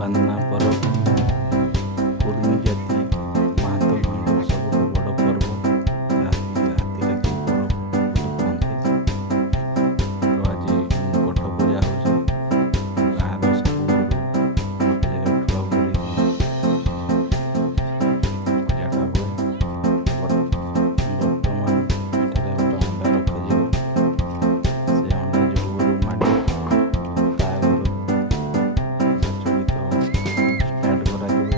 वंदना पर्व कुर्मी जाति महतो मान सब बड़ पर्व जहाँकि हाथी लेखा पर्व कहते। तो आज गठ पूजा हो गाँव सब गोटे जगह ठुआ पूजाटा हुए। बर्तमान एठारे गोटे अंडा रखाଯିବ। से अंडा जो गोरु माड़ी ता आगुरी नाच गीत स्टार्ट କରାଯିବ।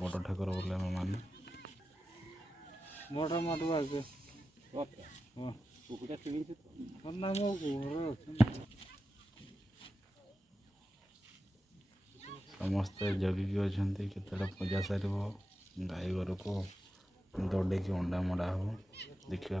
बड़ ठाकुर बोले आम मान बड़ा माडुआ के हां कुकुटा किनी ना मो घर समस्ते जगिकी अच्छा केतटा पूजा सार गाई घर को दौड़े कि अंडा मड़ा हो देखा।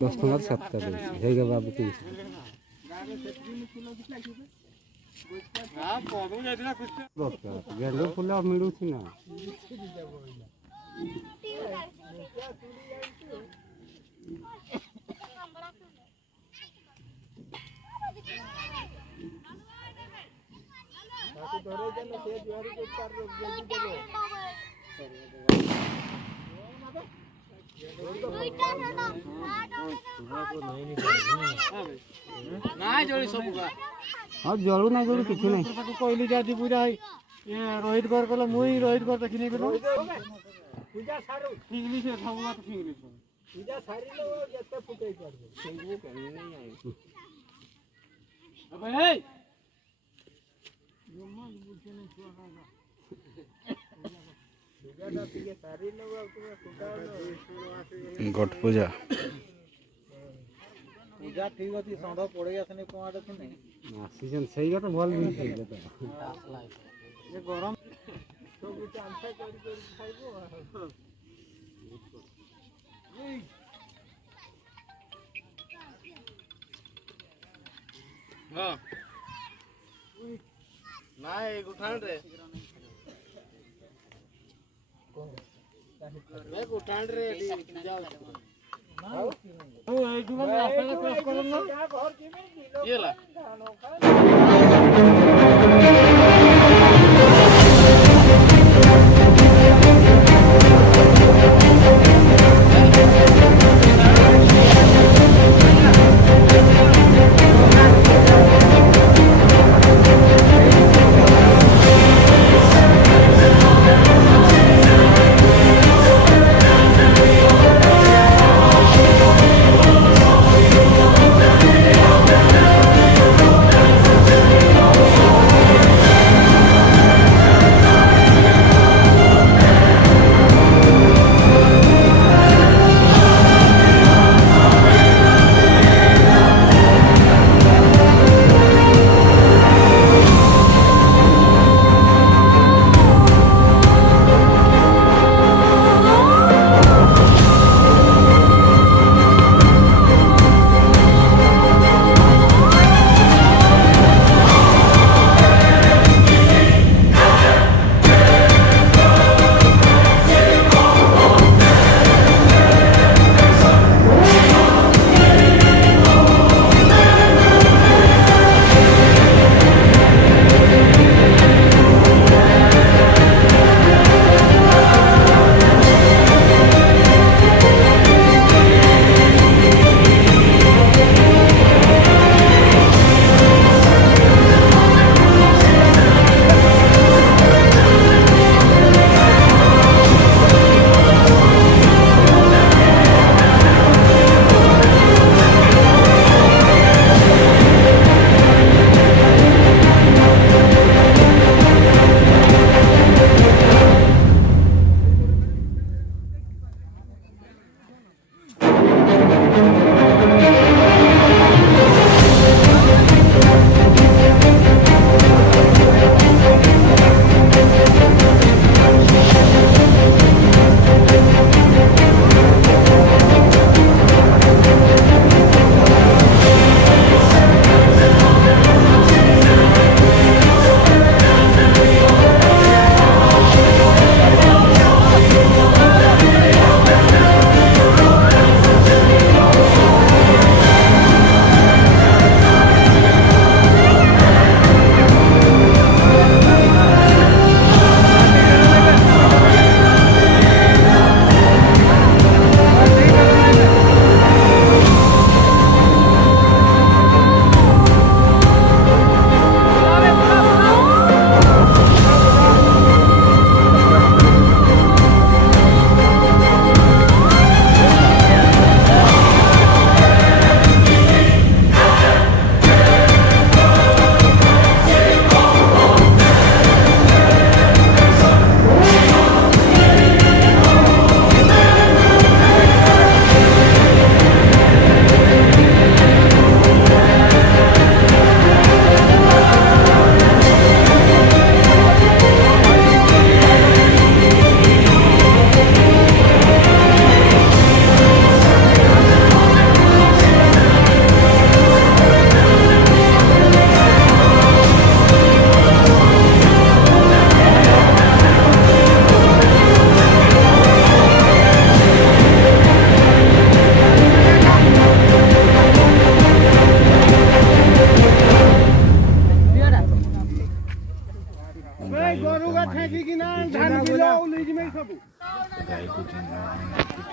दस टଙ୍କା 7टा ହେଇଗା ବାବୁ 300 गेंदा फुल मिलुଛି ନା हाँ जलू ना जलू किसी नहीं कहली जाती पूजा रोहित कर कल मुई रोहित कर देखी नहीं करो पूजा सारू इंग्लिश है सब बात इंग्लिश पूजा सारी लो जत्ते फुटे कर दे वो कहने नहीं आई अबे हे मम्मा बोलते नहीं छुआ पूजा ना पिए सारी लो तुम्हें फुटा गठ पूजा पूजा ठीक अछि संड पड़े आसने कोआडे थने सीजन सही तो भल भी सही तो ये गरम तो गुटे आंथा करी खाइबो हां नाय गुठान रे मैं गुठान रे जाओ ओ ए दुकान रास्ता क्रॉस करो ना ये ला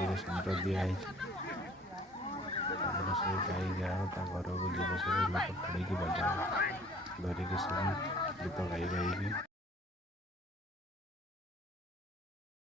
ରାତିରେ ସେଣ୍ଟର ଦିଆହେଇଛି। ତାପରେ ସେ ଗାଈ ଯାହା ତା ଘରକୁ ଯିବ ସବୁ ଲୋକ ପଡ଼ିକି ବଜାଅ ଧରିକି ସବୁ ଗୀତ ଗାଇ ଗାଇକି